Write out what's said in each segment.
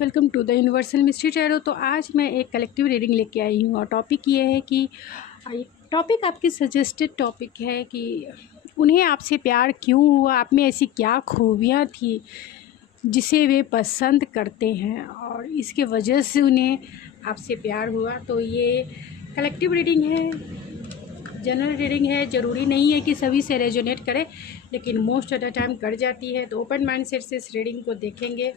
Welcome to the universal mystery tarot. तो आज मैं एक कलेक्टिव रीडिंग लेके आई हूँ और टॉपिक ये है कि टॉपिक आपकी सजेस्टेड टॉपिक है कि उन्हें आपसे प्यार क्यों हुआ, आप में ऐसी क्या खूबियाँ थी जिसे वे पसंद करते हैं और इसके वजह से उन्हें आपसे प्यार हुआ। तो ये कलेक्टिव रीडिंग है, जनरल रीडिंग है, ज़रूरी नहीं है कि सभी से रेजोनेट करे, लेकिन मोस्ट ऑफ द टाइम कर जाती है। तो ओपन माइंड सेट से इस रीडिंग को देखेंगे,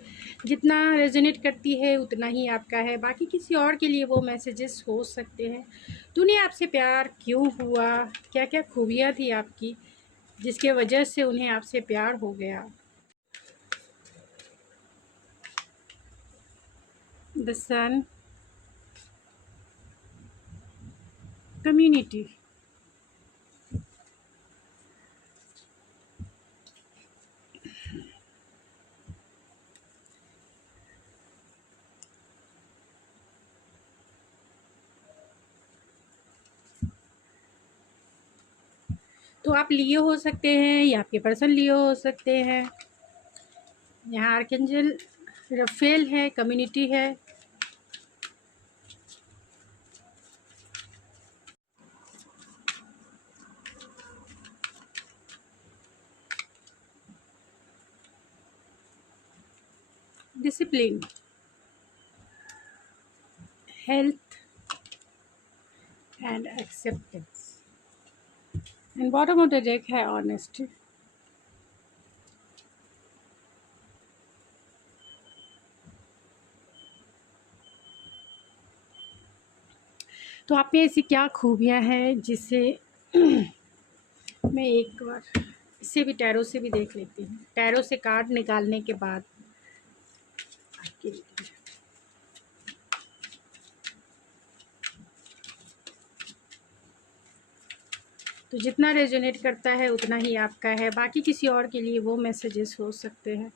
जितना रेजोनेट करती है उतना ही आपका है, बाकी किसी और के लिए वो मैसेजेस हो सकते हैं। तो उन्हें आपसे प्यार क्यों हुआ, क्या क्या खूबियाँ थी आपकी जिसके वजह से उन्हें आपसे प्यार हो गया। द सन, कम्युनिटी, तो आप लियो हो सकते हैं या आपके पर्सन लियो हो सकते हैं। यहाँ आर्कएंजल रफेल है, कम्युनिटी है, discipline, health and acceptance, and bottom of the deck है ऑनेस्टी। तो आप में ऐसी क्या खूबियाँ हैं जिसे मैं एक बार इससे भी टैरो से भी देख लेती हूँ। टैरो से कार्ड निकालने के बाद आपकी रीडिंग। तो जितना रेजोनेट करता है उतना ही आपका है, बाकी किसी और के लिए वो मैसेजेस हो सकते हैं।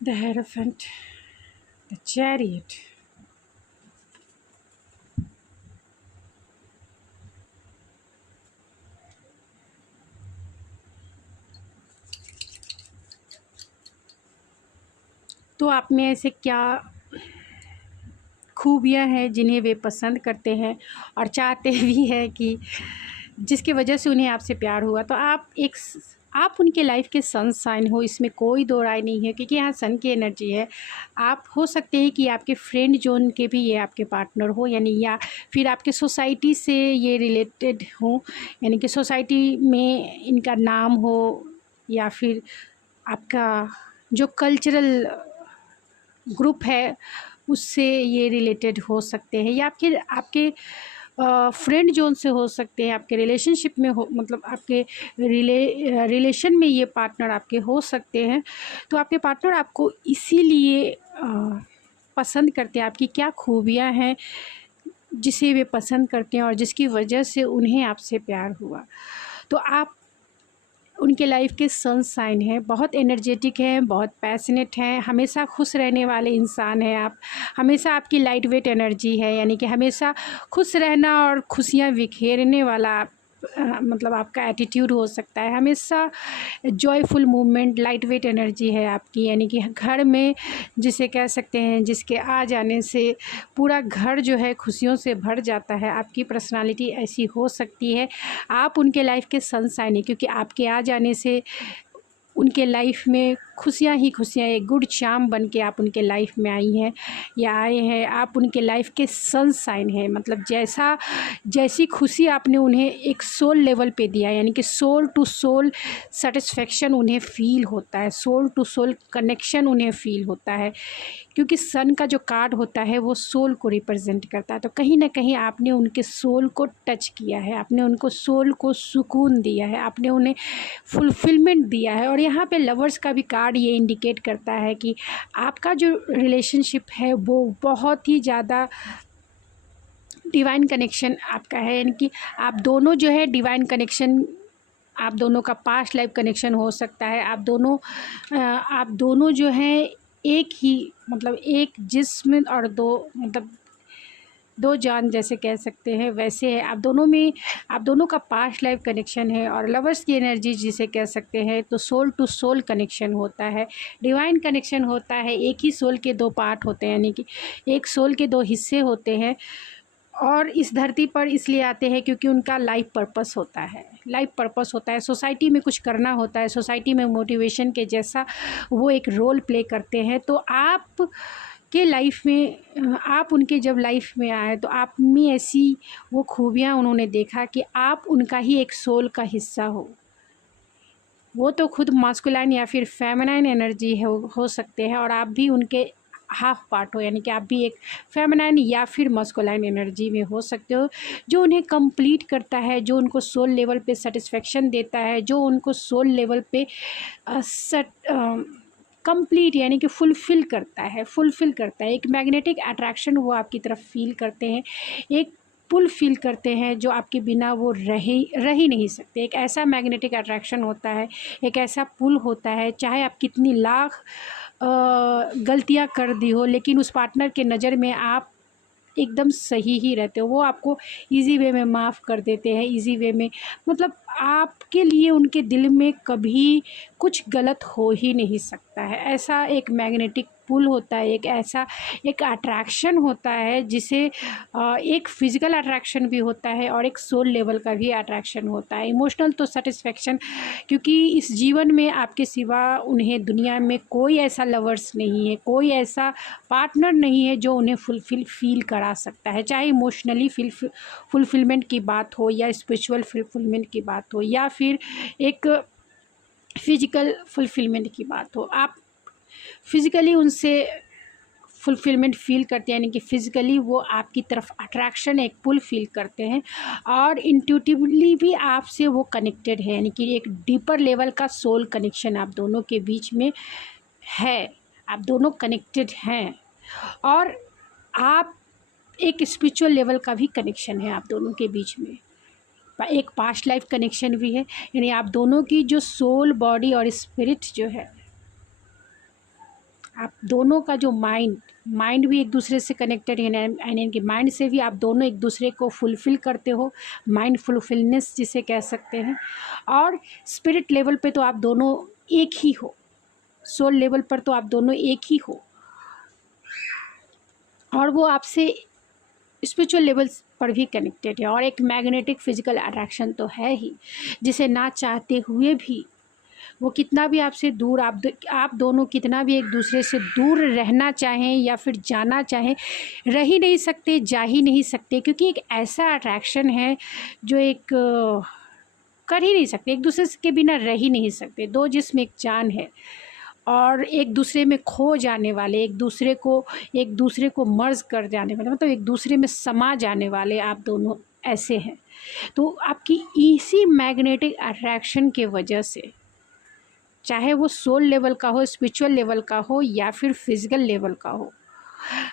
द हेरोफेंट, द चैरियट, तो आप में ऐसे क्या खूबियाँ हैं जिन्हें वे पसंद करते हैं और चाहते भी हैं कि जिसकी वजह से उन्हें आपसे प्यार हुआ। तो आप उनके लाइफ के सनशाइन हो, इसमें कोई दो राय नहीं है, क्योंकि यहाँ सन की एनर्जी है। आप हो सकते हैं कि आपके फ्रेंड जोन के भी ये आपके पार्टनर हो, यानी या फिर आपके सोसाइटी से ये रिलेटेड हो, यानी कि सोसाइटी में इनका नाम हो, या फिर आपका जो कल्चरल ग्रुप है उससे ये रिलेटेड हो सकते हैं, या फिर आपके फ्रेंड जोन से हो सकते हैं, आपके रिलेशनशिप में हो, मतलब आपके रिलेशन में ये पार्टनर आपके हो सकते हैं। तो आपके पार्टनर आपको इसीलिए पसंद करते हैं, आपकी क्या खूबियाँ हैं जिसे वे पसंद करते हैं और जिसकी वजह से उन्हें आपसे प्यार हुआ। तो आप उनके लाइफ के सनशाइन हैं, बहुत एनर्जेटिक हैं, बहुत पैशनेट हैं, हमेशा खुश रहने वाले इंसान हैं आप। हमेशा आपकी लाइट वेट एनर्जी है, यानी कि हमेशा खुश रहना और खुशियाँ बिखेरने वाला मतलब आपका एटीट्यूड हो सकता है। हमेशा joyful movement, light weight energy है आपकी, यानी कि घर में जिसे कह सकते हैं जिसके आ जाने से पूरा घर जो है खुशियों से भर जाता है। आपकी पर्सनालिटी ऐसी हो सकती है। आप उनके लाइफ के सनशाइन है, क्योंकि आपके आ जाने से उनके लाइफ में खुशियाँ ही खुशियाँ, एक गुड चार्म बन के आप उनके लाइफ में आई हैं या आए हैं। आप उनके लाइफ के सनशाइन हैं, मतलब जैसी खुशी आपने उन्हें एक सोल लेवल पे दिया, यानी कि सोल टू सोल सेटिस्फेक्शन उन्हें फ़ील होता है, सोल टू सोल कनेक्शन उन्हें फ़ील होता है, क्योंकि सन का जो कार्ड होता है वो सोल को रिप्रेजेंट करता है। तो कहीं ना कहीं आपने उनके सोल को टच किया है, आपने उनको सोल को सुकून दिया है, आपने उन्हें फुलफिलमेंट दिया है। और यहाँ पे लवर्स का भी कार्ड ये इंडिकेट करता है कि आपका जो रिलेशनशिप है वो बहुत ही ज़्यादा डिवाइन कनेक्शन आपका है, यानी कि आप दोनों जो है डिवाइन कनेक्शन, आप दोनों का पास्ट लाइफ कनेक्शन हो सकता है। आप दोनों जो हैं एक ही, मतलब एक जिस्म और दो, मतलब दो जान जैसे कह सकते हैं वैसे है। आप दोनों में, आप दोनों का पास्ट लाइफ कनेक्शन है। और लवर्स की एनर्जी जिसे कह सकते हैं तो सोल टू सोल कनेक्शन होता है, डिवाइन कनेक्शन होता है। एक ही सोल के दो पार्ट होते हैं, यानी कि एक सोल के दो हिस्से होते हैं। और इस धरती पर इसलिए आते हैं क्योंकि उनका लाइफ पर्पस होता है, लाइफ पर्पस होता है, सोसाइटी में कुछ करना होता है, सोसाइटी में मोटिवेशन के जैसा वो एक रोल प्ले करते हैं। तो आप के लाइफ में, आप उनके जब लाइफ में आए तो आप में ऐसी वो खूबियाँ उन्होंने देखा कि आप उनका ही एक सोल का हिस्सा हो। वो तो खुद मास्कुलाइन या फिर फेमिनाइन एनर्जी हो सकते हैं, और आप भी उनके हाफ पार्ट हो, यानी कि आप भी एक फेमिनाइन या फिर मास्कुलाइन एनर्जी में हो सकते हो, जो उन्हें कंप्लीट करता है, जो उनको सोल लेवल पे सेटिस्फेक्शन देता है, जो उनको सोल लेवल पे कंप्लीट यानी कि फुलफ़िल करता है। एक मैग्नेटिक अट्रैक्शन वो आपकी तरफ फील करते हैं, एक पुल फील करते हैं जो आपके बिना वो रह ही नहीं सकते। एक ऐसा मैग्नेटिक अट्रैक्शन होता है, एक ऐसा पुल होता है, चाहे आप कितनी लाख गलतियां कर दी हो, लेकिन उस पार्टनर के नज़र में आप एकदम सही ही रहते हो। वो आपको इजी वे में माफ़ कर देते हैं, इजी वे में, मतलब आपके लिए उनके दिल में कभी कुछ गलत हो ही नहीं सकता है। ऐसा एक मैग्नेटिक पुल होता है, एक ऐसा एक अट्रैक्शन होता है जिसे एक फ़िज़िकल अट्रैक्शन भी होता है और एक सोल लेवल का भी अट्रैक्शन होता है। इमोशनल तो सेटिस्फेक्शन, क्योंकि इस जीवन में आपके सिवा उन्हें दुनिया में कोई ऐसा लवर्स नहीं है, कोई ऐसा पार्टनर नहीं है जो उन्हें फील करा सकता है, चाहे इमोशनली फुलफिलमेंट की बात हो या स्पिरिचुअल फुलफिलमेंट की बात हो या फिर एक फ़िज़िकल फुलफिलमेंट की बात हो। आप फिज़िकली उनसे फुलफिलमेंट फ़ील करते हैं, यानी कि फ़िज़िकली वो आपकी तरफ अट्रैक्शन, एक पुल फ़ील करते हैं, और इंट्यूटिवली भी आपसे वो कनेक्टेड है, यानी कि एक डीपर लेवल का सोल कनेक्शन आप दोनों के बीच में है, आप दोनों कनेक्टेड हैं। और आप एक स्पिरिचुअल लेवल का भी कनेक्शन है आप दोनों के बीच में, एक पास्ट लाइफ कनेक्शन भी है, यानी आप दोनों की जो सोल, बॉडी और स्पिरिट जो है, आप दोनों का जो माइंड भी एक दूसरे से कनेक्टेड है, यानी कि माइंड से भी आप दोनों एक दूसरे को फुलफ़िल करते हो, माइंड फुलफिलनेस जिसे कह सकते हैं। और स्पिरिट लेवल पे तो आप दोनों एक ही हो, सोल लेवल पर तो आप दोनों एक ही हो, और वो आपसे स्पिरिचुअल लेवल्स पर भी कनेक्टेड है। और एक मैग्नेटिक फिजिकल अट्रैक्शन तो है ही, जिसे ना चाहते हुए भी वो कितना भी आपसे दूर, आप दोनों कितना भी एक दूसरे से दूर रहना चाहें या फिर जाना चाहें, रह ही नहीं सकते, जा ही नहीं सकते, क्योंकि एक ऐसा अट्रैक्शन है जो एक कर ही नहीं सकते, एक दूसरे के बिना रह ही नहीं सकते। दो जिस्म एक जान है, और एक दूसरे में खो जाने वाले, एक दूसरे को मर्ज कर जाने वाले, मतलब एक दूसरे में समा जाने वाले आप दोनों ऐसे हैं। तो आपकी इसी मैग्नेटिक अट्रैक्शन के वजह से, चाहे वो सोल लेवल का हो, स्पिरिचुअल लेवल का हो या फिर फिजिकल लेवल का हो,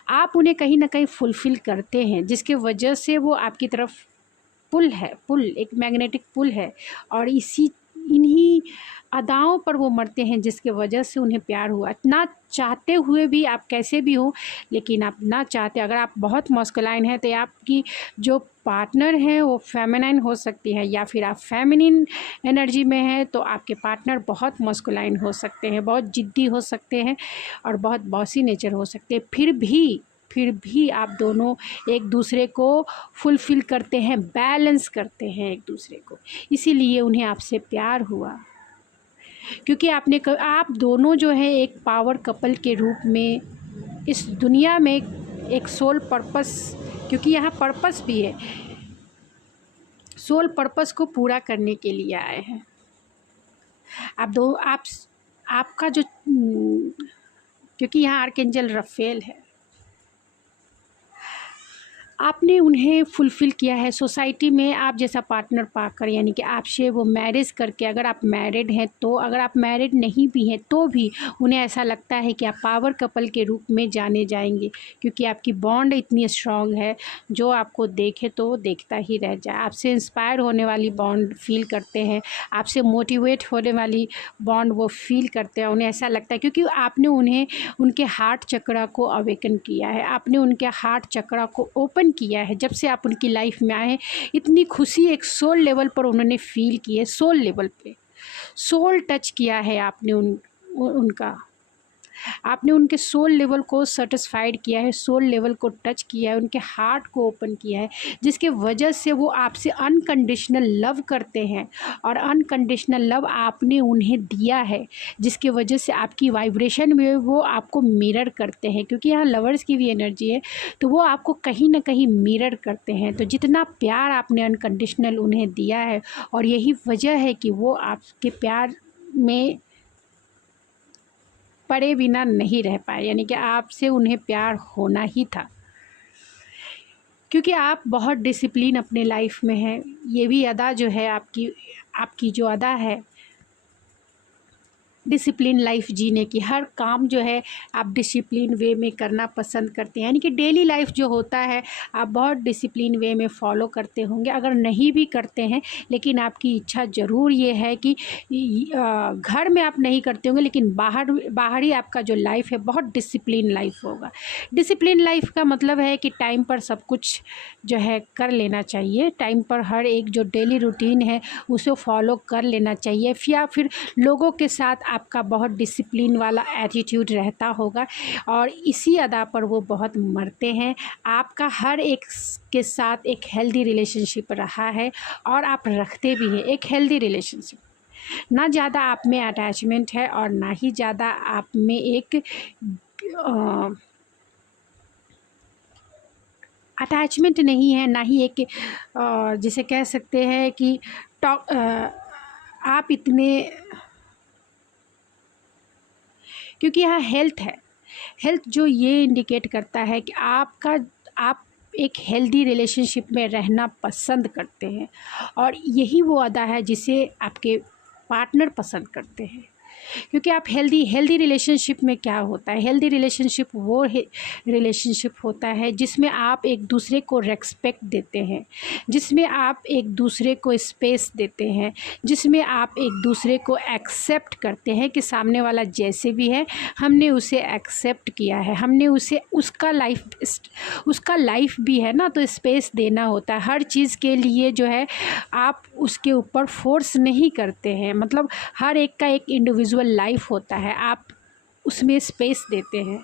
आप उन्हें कहीं ना कहीं फुलफ़िल करते हैं, जिसके वजह से वो आपकी तरफ पुल एक मैग्नेटिक पुल है। और इन्हीं अदाओं पर वो मरते हैं जिसके वजह से उन्हें प्यार हुआ। ना चाहते हुए भी, आप कैसे भी हो, लेकिन आप ना चाहते, अगर आप बहुत मस्कुलाइन हैं तो आपकी जो पार्टनर हैं वो फेमिनाइन हो सकती है, या फिर आप फेमिनिन एनर्जी में हैं तो आपके पार्टनर बहुत मस्कुलाइन हो सकते हैं, बहुत ज़िद्दी हो सकते हैं और बहुत बॉसी नेचर हो सकते हैं। फिर भी आप दोनों एक दूसरे को फुलफ़िल करते हैं, बैलेंस करते हैं एक दूसरे को, इसीलिए उन्हें आपसे प्यार हुआ, क्योंकि आप दोनों जो है एक पावर कपल के रूप में इस दुनिया में एक सोल पर्पस, क्योंकि यहाँ पर्पस भी है, सोल पर्पस को पूरा करने के लिए आए हैं। आपका जो, क्योंकि यहाँ आर्कएंजल रफेल है, आपने उन्हें फुलफ़िल किया है सोसाइटी में आप जैसा पार्टनर पाकर, यानी कि आपसे वो मैरिज करके, अगर आप मैरिड हैं तो, अगर आप मैरिड नहीं भी हैं तो भी उन्हें ऐसा लगता है कि आप पावर कपल के रूप में जाने जाएंगे, क्योंकि आपकी बॉन्ड इतनी स्ट्रॉन्ग है, जो आपको देखे तो वो देखता ही रह जाए। आपसे इंस्पायर होने वाली बॉन्ड फील करते हैं, आपसे मोटिवेट होने वाली बॉन्ड वो फील करते हैं, उन्हें ऐसा लगता है, क्योंकि आपने उन्हें उनके हार्ट चक्रा को अवेकन किया है, आपने उनके हार्ट चक्रा को ओपन किया है जब से आप उनकी लाइफ में आए हैं। इतनी खुशी एक सोल लेवल पर उन्होंने फ़ील की है, सोल लेवल पे, सोल टच किया है आपने उनका, आपने उनके सोल लेवल को सेटिस्फाइड किया है, सोल लेवल को टच किया है, उनके हार्ट को ओपन किया है, जिसके वजह से वो आपसे अनकंडीशनल लव करते हैं और अनकंडीशनल लव आपने उन्हें दिया है, जिसके वजह से आपकी वाइब्रेशन में वो आपको मिरर करते हैं, क्योंकि यहाँ लवर्स की भी एनर्जी है, तो वो आपको कहीं ना कहीं मिरर करते हैं। तो जितना प्यार आपने अनकंडीशनल उन्हें दिया है, और यही वजह है कि वो आपके प्यार में पड़े बिना नहीं रह पाए, यानी कि आपसे उन्हें प्यार होना ही था, क्योंकि आप बहुत डिसिप्लिन अपने लाइफ में हैं। ये भी अदा जो है आपकी जो अदा है डिसिप्लिन लाइफ जीने की, हर काम जो है आप डिसिप्लिन वे में करना पसंद करते हैं, यानी कि डेली लाइफ जो होता है आप बहुत डिसिप्लिन वे में फॉलो करते होंगे। अगर नहीं भी करते हैं लेकिन आपकी इच्छा ज़रूर ये है कि घर में आप नहीं करते होंगे, लेकिन बाहर ही आपका जो लाइफ है बहुत डिसिप्लिन लाइफ होगा। डिसिप्लिन लाइफ का मतलब है कि टाइम पर सब कुछ जो है कर लेना चाहिए, टाइम पर हर एक जो डेली रूटीन है उसे फॉलो कर लेना चाहिए, या फिर लोगों के साथ आपका बहुत डिसिप्लिन वाला एटीट्यूड रहता होगा, और इसी अदा पर वो बहुत मरते हैं। आपका हर एक के साथ एक हेल्दी रिलेशनशिप रहा है और आप रखते भी हैं एक हेल्दी रिलेशनशिप। ना ज़्यादा आप में अटैचमेंट है और ना ही ज़्यादा आप में एक अटैचमेंट नहीं है, ना ही एक जिसे कह सकते हैं कि आप इतने, क्योंकि यहाँ हेल्थ है, हेल्थ जो ये इंडिकेट करता है कि आप एक हेल्दी रिलेशनशिप में रहना पसंद करते हैं, और यही वो अदा है जिसे आपके पार्टनर पसंद करते हैं। क्योंकि आप हेल्दी रिलेशनशिप में क्या होता है, हेल्दी रिलेशनशिप वो रिलेशनशिप होता है जिसमें आप एक दूसरे को रेस्पेक्ट देते हैं, जिसमें आप एक दूसरे को स्पेस देते हैं, जिसमें आप एक दूसरे को एक्सेप्ट करते हैं कि सामने वाला जैसे भी है हमने उसे एक्सेप्ट किया है, हमने उसे उसका लाइफ भी है ना, तो स्पेस देना होता है हर चीज़ के लिए जो है। आप उसके ऊपर फोर्स नहीं करते हैं, मतलब हर एक का एक इंडिविजुअल लाइफ होता है, आप उसमें स्पेस देते हैं,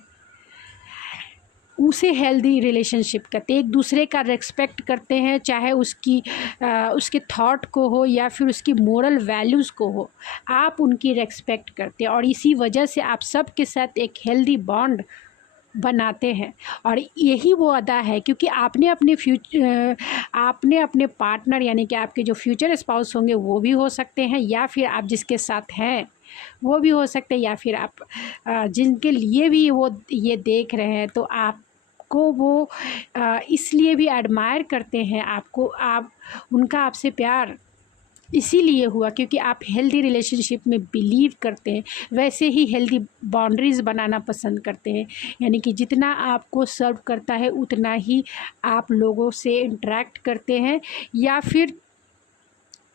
उसे हेल्दी रिलेशनशिप करते हैं। एक दूसरे का रेस्पेक्ट करते हैं, चाहे उसके थॉट को हो या फिर उसकी मोरल वैल्यूज़ को हो, आप उनकी रेस्पेक्ट करते हैं, और इसी वजह से आप सब के साथ एक हेल्दी बॉन्ड बनाते हैं। और यही वो अदा है, क्योंकि आपने अपने पार्टनर यानी कि आपके जो फ्यूचर स्पाउस होंगे वो भी हो सकते हैं, या फिर आप जिसके साथ हैं वो भी हो सकते हैं, या फिर आप जिनके लिए भी वो ये देख रहे हैं, तो आपको वो इसलिए भी एडमायर करते हैं, उनका आपसे प्यार इसीलिए हुआ क्योंकि आप हेल्दी रिलेशनशिप में बिलीव करते हैं, वैसे ही हेल्दी बाउंड्रीज़ बनाना पसंद करते हैं, यानी कि जितना आपको सर्व करता है उतना ही आप लोगों से इंटरेक्ट करते हैं, या फिर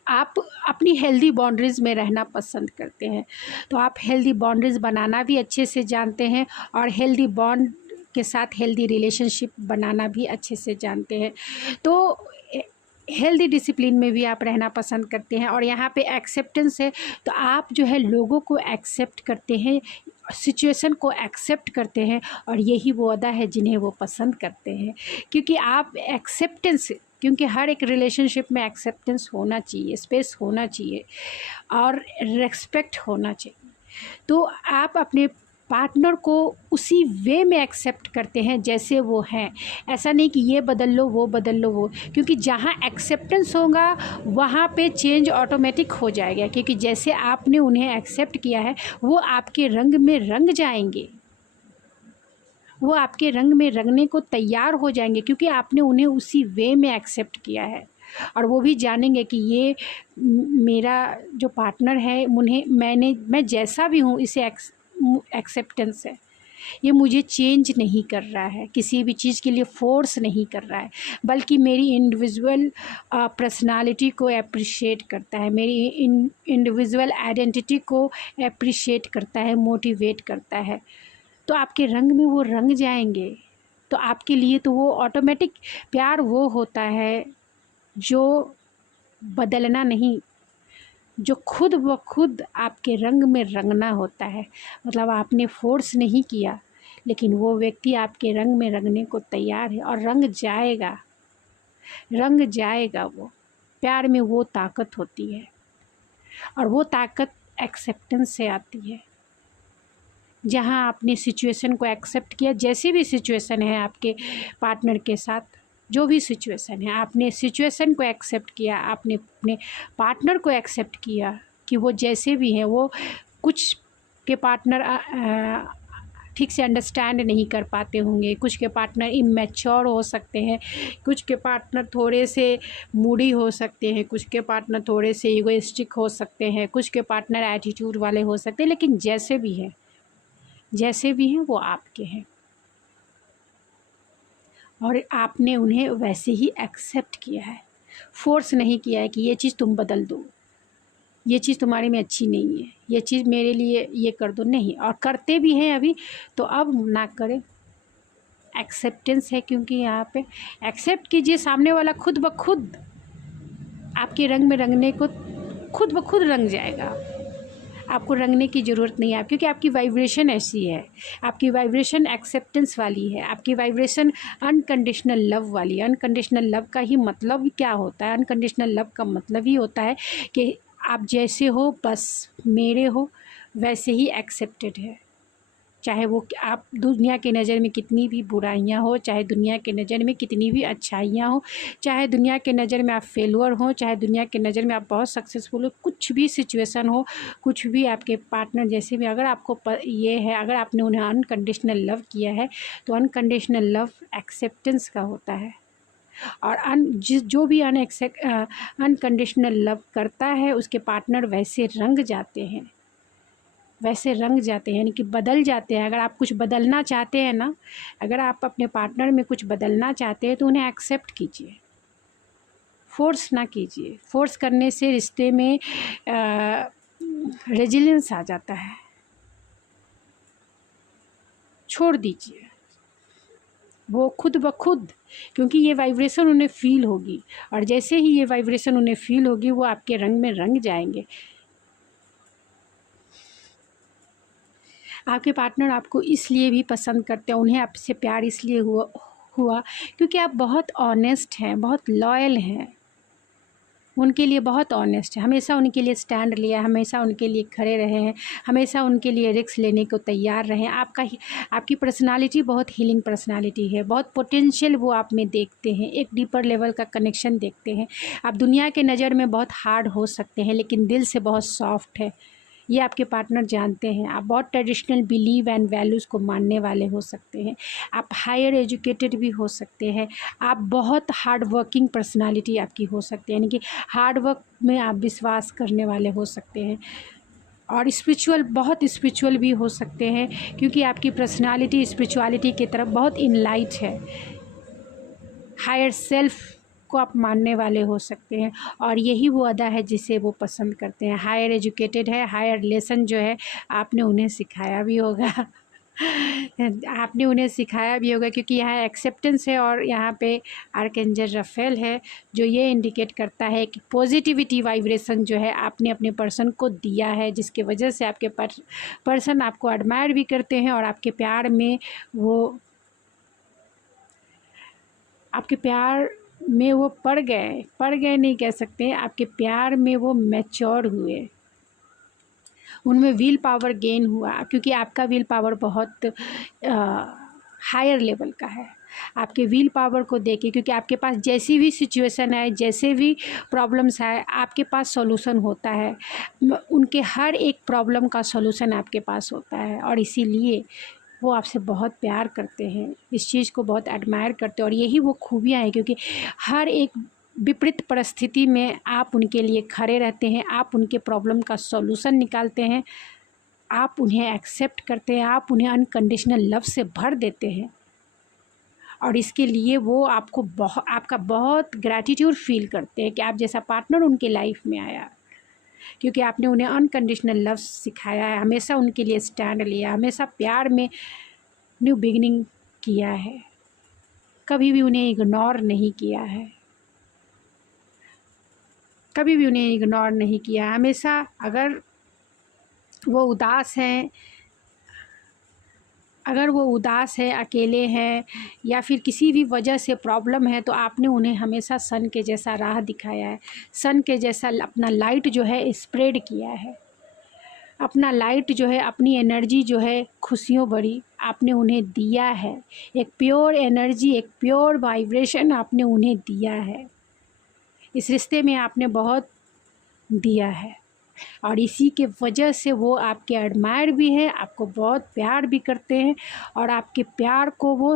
आप अपनी हेल्दी बाउंड्रीज़ में रहना पसंद करते हैं। तो आप हेल्दी बाउंड्रीज़ बनाना भी अच्छे से जानते हैं, और हेल्दी बॉन्ड के साथ हेल्दी रिलेशनशिप बनाना भी अच्छे से जानते हैं। तो हेल्दी डिसिप्लिन में भी आप रहना पसंद करते हैं, और यहाँ पे एक्सेप्टेंस है, तो आप जो है लोगों को एक्सेप्ट करते हैं, सिचुएशन को एक्सेप्ट करते हैं, और यही वो अदा है जिन्हें वो पसंद करते हैं। क्योंकि आप क्योंकि हर एक रिलेशनशिप में एक्सेप्टेंस होना चाहिए, स्पेस होना चाहिए, और रेस्पेक्ट होना चाहिए। तो आप अपने पार्टनर को उसी वे में एक्सेप्ट करते हैं जैसे वो हैं, ऐसा नहीं कि ये बदल लो वो बदल लो वो, क्योंकि जहाँ एक्सेप्टेंस होगा वहाँ पे चेंज ऑटोमेटिक हो जाएगा, क्योंकि जैसे आपने उन्हें एक्सेप्ट किया है वो आपके रंग में रंग जाएंगे, वो आपके रंग में रंगने को तैयार हो जाएंगे, क्योंकि आपने उन्हें उसी वे में एक्सेप्ट किया है। और वो भी जानेंगे कि ये मेरा जो पार्टनर है, मैं जैसा भी हूँ इसे एक्सेप्टेंस है, ये मुझे चेंज नहीं कर रहा है, किसी भी चीज़ के लिए फोर्स नहीं कर रहा है, बल्कि मेरी इंडिविजुअल पर्सनालिटी को अप्रिशिएट करता है, मेरी इंडिविजुअल आइडेंटिटी को अप्रिशिएट करता है, मोटिवेट करता है। तो आपके रंग में वो रंग जाएंगे, तो आपके लिए तो वो ऑटोमेटिक प्यार वो होता है जो बदलना नहीं, जो खुद ब खुद आपके रंग में रंगना होता है। मतलब आपने फोर्स नहीं किया, लेकिन वो व्यक्ति आपके रंग में रंगने को तैयार है और रंग जाएगा, रंग जाएगा। वो प्यार में वो ताकत होती है, और वो ताकत एक्सेप्टेंस से आती है। जहाँ आपने सिचुएशन को एक्सेप्ट किया, जैसी भी सिचुएशन है आपके पार्टनर के साथ, जो भी सिचुएशन है, आपने सिचुएशन को एक्सेप्ट किया, आपने अपने पार्टनर को एक्सेप्ट किया कि वो जैसे भी हैं। वो कुछ के पार्टनर ठीक से अंडरस्टैंड नहीं कर पाते होंगे, कुछ के पार्टनर इमैच्योर हो सकते हैं, कुछ के पार्टनर थोड़े से मूडी हो सकते हैं, कुछ के पार्टनर थोड़े से इगोइस्टिक हो सकते हैं, कुछ के पार्टनर एटीट्यूड वाले हो सकते हैं, लेकिन जैसे भी हैं, जैसे भी हैं वो आपके हैं, और आपने उन्हें वैसे ही एक्सेप्ट किया है। फोर्स नहीं किया है कि ये चीज़ तुम बदल दो, ये चीज़ तुम्हारे में अच्छी नहीं है, ये चीज़ मेरे लिए ये कर दो, नहीं। और करते भी हैं अभी, तो अब ना करें। एक्सेप्टेंस है, क्योंकि यहाँ पे एक्सेप्ट कीजिए, सामने वाला खुद ब खुद आपके रंग में रंगने को खुद ब खुद रंग जाएगा। आपको रंगने की ज़रूरत नहीं है, क्योंकि आपकी वाइब्रेशन ऐसी है, आपकी वाइब्रेशन एक्सेप्टेंस वाली है, आपकी वाइब्रेशन अनकंडीशनल लव वाली है। अनकंडीशनल लव का ही मतलब क्या होता है? अनकंडीशनल लव का मतलब ही होता है कि आप जैसे हो, बस मेरे हो, वैसे ही एक्सेप्टेड है। चाहे वो आप दुनिया की नज़र में कितनी भी बुराइयां हो, चाहे दुनिया की नज़र में कितनी भी अच्छाइयां हो, चाहे दुनिया के नज़र में आप फेलुअर हो, चाहे दुनिया के नज़र में आप बहुत सक्सेसफुल हो, कुछ भी सिचुएशन हो, कुछ भी आपके पार्टनर जैसे भी, अगर आपको ये है, अगर आपने उन्हें अनकंडीशनल लव किया है, तो अनकंडीशनल लव एक्सेप्टेंस का होता है। और जो भी अनकंडीशनल लव करता है, उसके पार्टनर वैसे रंग जाते हैं, वैसे रंग जाते हैं, यानी कि बदल जाते हैं। अगर आप कुछ बदलना चाहते हैं ना, अगर आप अपने पार्टनर में कुछ बदलना चाहते हैं, तो उन्हें एक्सेप्ट कीजिए, फोर्स ना कीजिए। फोर्स करने से रिश्ते में रेजिलियंस आ जाता है। छोड़ दीजिए, वो खुद ब खुद, क्योंकि ये वाइब्रेशन उन्हें फील होगी, और जैसे ही ये वाइब्रेशन उन्हें फील होगी, वो आपके रंग में रंग जाएंगे। आपके पार्टनर आपको इसलिए भी पसंद करते हैं, उन्हें आपसे प्यार इसलिए हुआ क्योंकि आप बहुत ऑनेस्ट हैं, बहुत लॉयल हैं, उनके लिए बहुत ऑनेस्ट है। हमेशा उनके लिए स्टैंड लिया, हमेशा उनके लिए खड़े रहे हैं, हमेशा उनके लिए रिस्क लेने को तैयार रहे हैं। आपकी पर्सनालिटी बहुत हीलिंग पर्सनालिटी है, बहुत पोटेंशियल वो आप में देखते हैं, एक डीपर लेवल का कनेक्शन देखते हैं। आप दुनिया के नज़र में बहुत हार्ड हो सकते हैं, लेकिन दिल से बहुत सॉफ्ट है, ये आपके पार्टनर जानते हैं। आप बहुत ट्रेडिशनल बिलीव एंड वैल्यूज़ को मानने वाले हो सकते हैं, आप हायर एजुकेटेड भी हो सकते हैं, आप बहुत हार्ड वर्किंग पर्सनालिटी आपकी हो सकती है, यानी कि हार्ड वर्क में आप विश्वास करने वाले हो सकते हैं, और स्पिरिचुअल, बहुत स्पिरिचुअल भी हो सकते हैं, क्योंकि आपकी पर्सनालिटी स्पिरिचुअलिटी की तरफ बहुत इनलाइट है। हायर सेल्फ को आप मानने वाले हो सकते हैं, और यही वो अदा है जिसे वो पसंद करते हैं। हायर एजुकेटेड है, हायर लेसन जो है आपने उन्हें सिखाया भी होगा आपने उन्हें सिखाया भी होगा, क्योंकि यहाँ एक्सेप्टेंस है, और यहाँ पे आर्कएंजल रफेल है, जो ये इंडिकेट करता है कि पॉजिटिविटी वाइब्रेशन जो है आपने अपने पर्सन को दिया है, जिसके वजह से आपके पर्सन आपको एडमायर भी करते हैं, और आपके प्यार में वो पड़ गए नहीं कह सकते, आपके प्यार में वो मैच्योर हुए, उनमें विल पावर गेन हुआ, क्योंकि आपका विल पावर बहुत हायर लेवल का है। आपके विल पावर को देके, क्योंकि आपके पास जैसी भी सिचुएशन आए, जैसे भी प्रॉब्लम्स आए, आपके पास सॉल्यूशन होता है। उनके हर एक प्रॉब्लम का सॉल्यूशन आपके पास होता है, और इसीलिए वो आपसे बहुत प्यार करते हैं, इस चीज़ को बहुत एडमायर करते हैं, और यही वो खूबियाँ हैं, क्योंकि हर एक विपरीत परिस्थिति में आप उनके लिए खड़े रहते हैं, आप उनके प्रॉब्लम का सॉल्यूशन निकालते हैं, आप उन्हें एक्सेप्ट करते हैं, आप उन्हें अनकंडीशनल लव से भर देते हैं, और इसके लिए वो आपका बहुत ग्रैटिट्यूड फील करते हैं कि आप जैसा पार्टनर उनके लाइफ में आया, क्योंकि आपने उन्हें अनकंडीशनल लव सिखाया है, हमेशा उनके लिए स्टैंड लिया, हमेशा प्यार में न्यू बिगिनिंग किया है। कभी भी उन्हें इग्नोर नहीं किया है, कभी भी उन्हें इग्नोर नहीं किया। हमेशा अगर वो उदास हैं, अगर वो उदास है, अकेले हैं या फिर किसी भी वजह से प्रॉब्लम है, तो आपने उन्हें हमेशा सन के जैसा राह दिखाया है, सन के जैसा अपना लाइट जो है स्प्रेड किया है, अपना लाइट जो है, अपनी एनर्जी जो है खुशियों भरी आपने उन्हें दिया है। एक प्योर एनर्जी, एक प्योर वाइब्रेशन आपने उन्हें दिया है। इस रिश्ते में आपने बहुत दिया है और इसी के वजह से वो आपके एडमायर भी हैं, आपको बहुत प्यार भी करते हैं और आपके प्यार को वो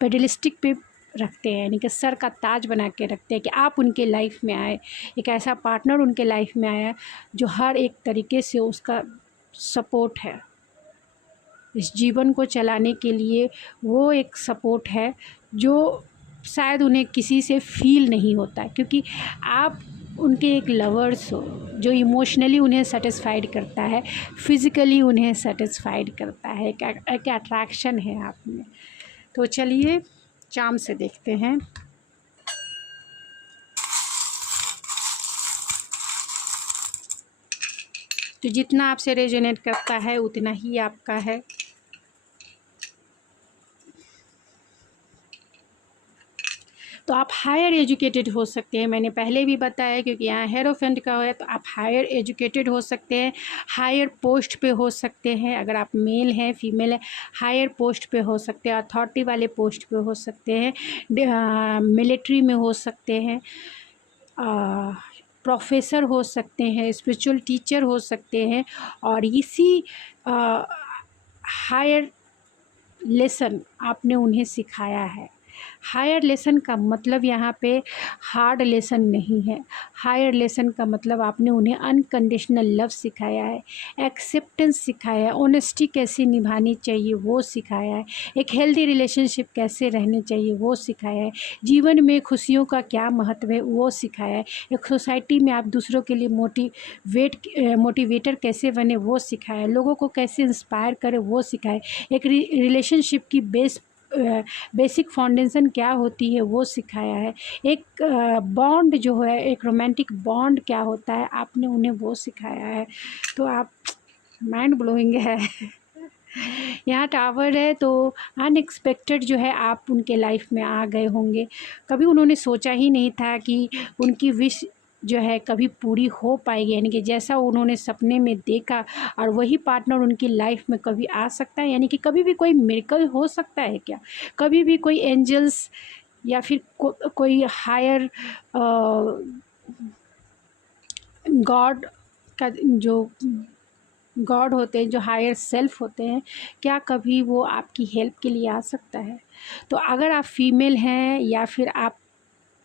पेडलिस्टिक पे रखते हैं, यानी कि सर का ताज बना के रखते हैं कि आप उनके लाइफ में आए, एक ऐसा पार्टनर उनके लाइफ में आया जो हर एक तरीके से उसका सपोर्ट है। इस जीवन को चलाने के लिए वो एक सपोर्ट है जो शायद उन्हें किसी से फील नहीं होता, क्योंकि आप उनके एक लवर्स हो जो इमोशनली उन्हें सेटिस्फाइड करता है, फिज़िकली उन्हें सेटिस्फाइड करता है, एक अट्रैक्शन है आप में। तो चलिए चाम से देखते हैं। तो जितना आपसे रेजोनेट करता है उतना ही आपका है। तो आप हायर एजुकेटेड हो सकते हैं, मैंने पहले भी बताया, क्योंकि यहाँ हेरोफेंट का है तो आप हायर एजुकेटेड हो सकते हैं, हायर पोस्ट पे हो सकते हैं। अगर आप मेल हैं, फीमेल है, हायर पोस्ट पे हो सकते हैं, अथॉरिटी वाले पोस्ट पे हो सकते हैं, मिलिट्री में हो सकते हैं, प्रोफेसर हो सकते हैं, स्पिरिचुअल टीचर हो सकते हैं। और इसी हायर लेसन आपने उन्हें सिखाया है। हायर लेसन का मतलब यहाँ पे हार्ड लेसन नहीं है। हायर लेसन का मतलब आपने उन्हें अनकंडीशनल लव सिखाया है, एक्सेप्टेंस सिखाया है, ऑनेस्टी कैसे निभानी चाहिए वो सिखाया है, एक हेल्दी रिलेशनशिप कैसे रहने चाहिए वो सिखाया है, जीवन में खुशियों का क्या महत्व है वो सिखाया है, एक सोसाइटी में आप दूसरों के लिए मोटिवेटर कैसे बने वो सिखाया है, लोगों को कैसे इंस्पायर करें वो सिखाया है, एक रिलेशनशिप की बेसिक फाउंडेशन क्या होती है वो सिखाया है, एक बॉन्ड जो है, एक रोमांटिक बॉन्ड क्या होता है आपने उन्हें वो सिखाया है। तो आप माइंड ब्लोइंग है। यहाँ टावर है तो अनएक्सपेक्टेड जो है आप उनके लाइफ में आ गए होंगे। कभी उन्होंने सोचा ही नहीं था कि उनकी विश जो है कभी पूरी हो पाएगी, यानी कि जैसा उन्होंने सपने में देखा और वही पार्टनर उनकी लाइफ में कभी आ सकता है। यानी कि कभी भी कोई मिरेकल हो सकता है क्या, कभी भी कोई एंजल्स या फिर कोई हायर गॉड का जो गॉड होते हैं, जो हायर सेल्फ होते हैं, क्या कभी वो आपकी हेल्प के लिए आ सकता है। तो अगर आप फीमेल हैं या फिर आप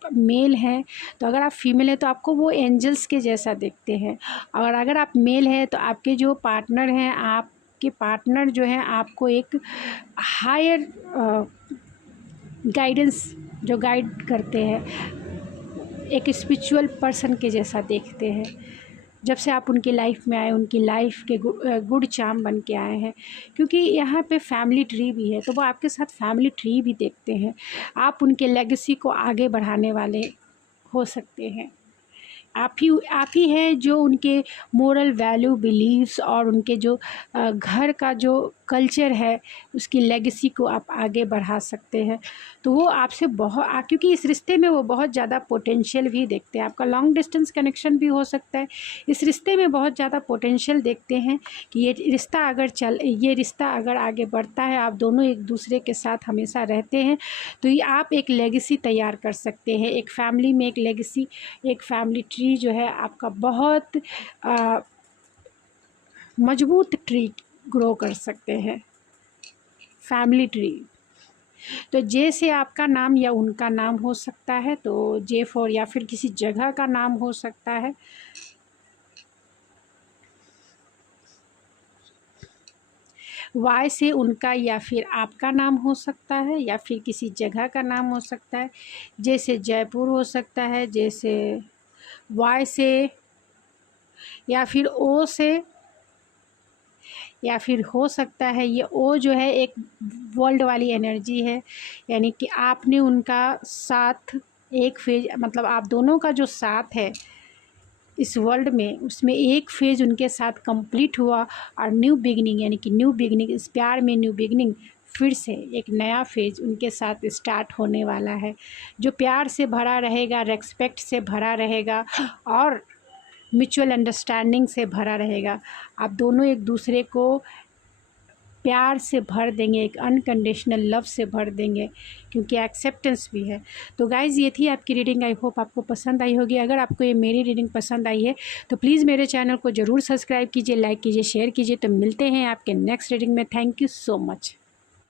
मेल हैं, तो अगर आप फीमेल हैं तो आपको वो एंजल्स के जैसा देखते हैं, और अगर आप मेल हैं तो आपके जो पार्टनर हैं, आपके पार्टनर जो हैं आपको एक हायर गाइडेंस जो गाइड करते हैं, एक स्पिरिचुअल पर्सन के जैसा देखते हैं। जब से आप उनकी लाइफ में आए, उनकी लाइफ के गुड चार्म बन के आए हैं, क्योंकि यहाँ पे फैमिली ट्री भी है, तो वो आपके साथ फैमिली ट्री भी देखते हैं। आप उनके लेगेसी को आगे बढ़ाने वाले हो सकते हैं। आप ही हैं जो उनके मोरल वैल्यू, बिलीव्स और उनके जो घर का जो कल्चर है उसकी लेगेसी को आप आगे बढ़ा सकते हैं। तो वो आपसे बहुत, क्योंकि इस रिश्ते में वो बहुत ज़्यादा पोटेंशियल भी देखते हैं। आपका लॉन्ग डिस्टेंस कनेक्शन भी हो सकता है, इस रिश्ते में बहुत ज़्यादा पोटेंशियल देखते हैं कि ये रिश्ता अगर आगे बढ़ता है, आप दोनों एक दूसरे के साथ हमेशा रहते हैं, तो ये आप एक लेगेसी तैयार कर सकते हैं। एक फैमिली में एक लेगेसी, एक फैमिली ट्री जो है आपका बहुत मजबूत ट्री ग्रो कर सकते हैं, फैमिली ट्री। तो जे से आपका नाम या उनका नाम हो सकता है, तो जे फॉर या फिर किसी जगह का नाम हो सकता है। वाई से उनका या फिर आपका नाम हो सकता है, या फिर किसी जगह का नाम हो सकता है, जैसे जयपुर हो सकता है, जैसे वाई से या फिर ओ से या फिर हो सकता है ये ओ जो है एक वर्ल्ड वाली एनर्जी है, यानी कि आपने उनका साथ एक फेज, मतलब आप दोनों का जो साथ है इस वर्ल्ड में, उसमें एक फेज़ उनके साथ कंप्लीट हुआ और न्यू बिगनिंग, यानी कि न्यू बिगनिंग, इस प्यार में न्यू बिगनिंग, फिर से एक नया फेज़ उनके साथ स्टार्ट होने वाला है, जो प्यार से भरा रहेगा, रेस्पेक्ट से भरा रहेगा और म्यूचुअल अंडरस्टैंडिंग से भरा रहेगा। आप दोनों एक दूसरे को प्यार से भर देंगे, एक अनकंडीशनल लव से भर देंगे, क्योंकि एक्सेप्टेंस भी है। तो गाइज़ ये थी आपकी रीडिंग, आई होप आपको पसंद आई होगी। अगर आपको ये मेरी रीडिंग पसंद आई है तो प्लीज़ मेरे चैनल को ज़रूर सब्सक्राइब कीजिए, लाइक कीजिए, शेयर कीजिए। तो मिलते हैं आपके नेक्स्ट रीडिंग में। Thank you so much.